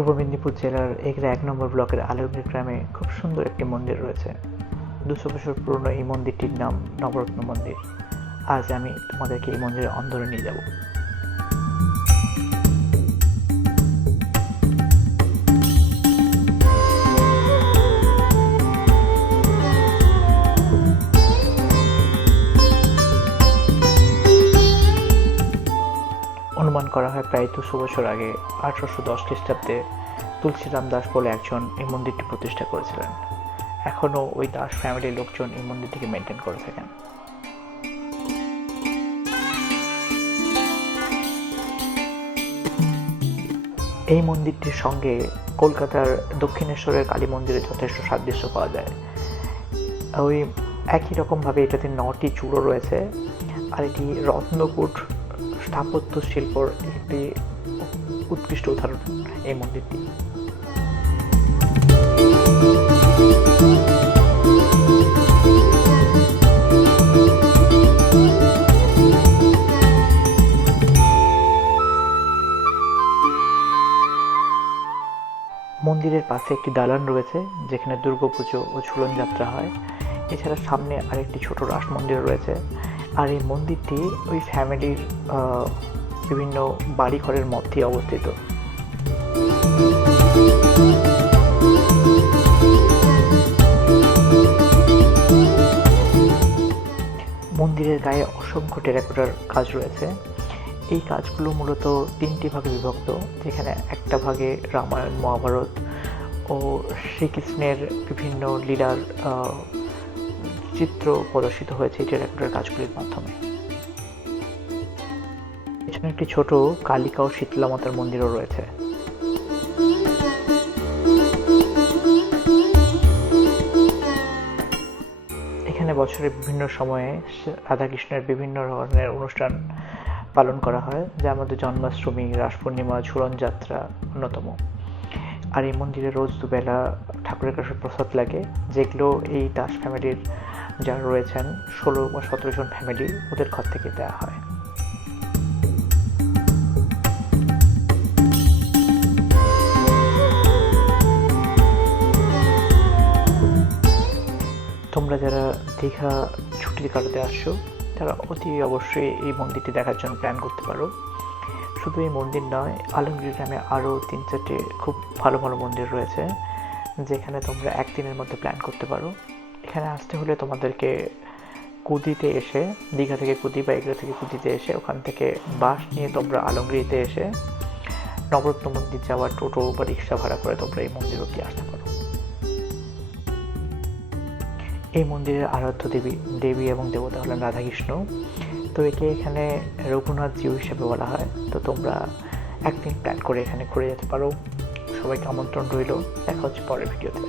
পূর্ব মেদিনীপুর জেলার এগরা এক নম্বর ব্লকের আলমগীর গ্রামে খুব সুন্দর একটি মন্দির রয়েছে। দুশো বছর পুরনো এই মন্দিরটির নাম নবরত্ন মন্দির। আজ আমি তোমাদেরকে এই মন্দিরের অন্দরে নিয়ে যাব। করা হয় প্রায় দুশো বছর আগে, আঠারোশো দশ খ্রিস্টাব্দে তুলসীরাম দাস বলে একজন এই মন্দিরটি প্রতিষ্ঠা করেছিলেন। এখনও ওই দাস ফ্যামিলির লোকজন এই মন্দিরটিকে মেনটেন করে থাকেন। এই মন্দিরটির সঙ্গে কলকাতার দক্ষিণেশ্বরের কালী মন্দিরে যথেষ্ট সাদৃশ্য পাওয়া যায়। ওই একই রকমভাবে এটাতে নটি চূড়ো রয়েছে। আর এটি রত্নকূট স্থাপত্য শিল্পর একটি উৎকৃষ্ট উদাহরণ এই মন্দিরটি। মন্দিরের পাশে একটি দালান রয়েছে, যেখানে দুর্গাপুজো ও ঝুলন যাত্রা হয়। এছাড়া সামনে আরেকটি ছোট রাস মন্দির রয়েছে আর এই মন্দিরটি ওই ফ্যামিলির বিভিন্ন বাড়িঘরের মধ্যে অবস্থিত। মন্দিরের গায়ে অসংখ্য টেরাকোটার কাজ রয়েছে। এই কাজগুলো মূলত তিনটি ভাগে বিভক্ত, যেখানে একটা ভাগে রামায়ণ, মহাভারত ও শ্রীকৃষ্ণের বিভিন্ন লীলার চিত্র প্রদর্শিত হয়েছে এই টেরাকোটার কাজগুলির মাধ্যমে। এখানে একটি ছোট কালিকা ও শীতলা মাতার মন্দিরও রয়েছে। এখানে বছরের বিভিন্ন সময়ে রাধাকৃষ্ণের বিভিন্ন ধরনের অনুষ্ঠান পালন করা হয়, যার মধ্যে জন্মাষ্টমী, রাস পূর্ণিমা, ঝুলন যাত্রা অন্যতম। আর এই মন্দিরে রোজ দুবেলা ঠাকুরের কাছে প্রসাদ লাগে, যেগুলো এই দাস ফ্যামিলির যারা রয়েছেন, ষোলো বা সতেরো জন ফ্যামিলি ওদের ঘর থেকে দেওয়া হয়। তোমরা যারা দীঘা ছুটির কাটাতে আসছো, তারা অতি অবশ্যই এই মন্দিরটি দেখার জন্য প্ল্যান করতে পারো। শুধু এই মন্দির নয়, আলমগীর গ্রামে আরও তিন চারটে খুব ভালো ভালো মন্দির রয়েছে, যেখানে তোমরা একদিনের মধ্যে প্ল্যান করতে পারো। এখানে আসতে হলে তোমাদেরকে কুদিতে এসে, দীঘা থেকে কুদি বা এগুলো থেকে কুদিতে এসে, ওখান থেকে বাস নিয়ে তোমরা আলমগীরিতে এসে নবরত্ন মন্দির যাওয়ার টোটো বা রিক্সা ভাড়া করে তোমরা এই মন্দির অব্দি আসতে পারো। এই মন্দিরের আরাধ্য দেবী দেবী এবং দেবতা হলেন রাধাকৃষ্ণ। তো একে এখানে রঘুনাথ জিউ হিসেবে বলা হয়। তো তোমরা একদিন প্ল্যান করে এখানে ঘুরে যেতে পারো। সবাইকে আমন্ত্রণ রইল। দেখা হচ্ছে পরের ভিডিওতে।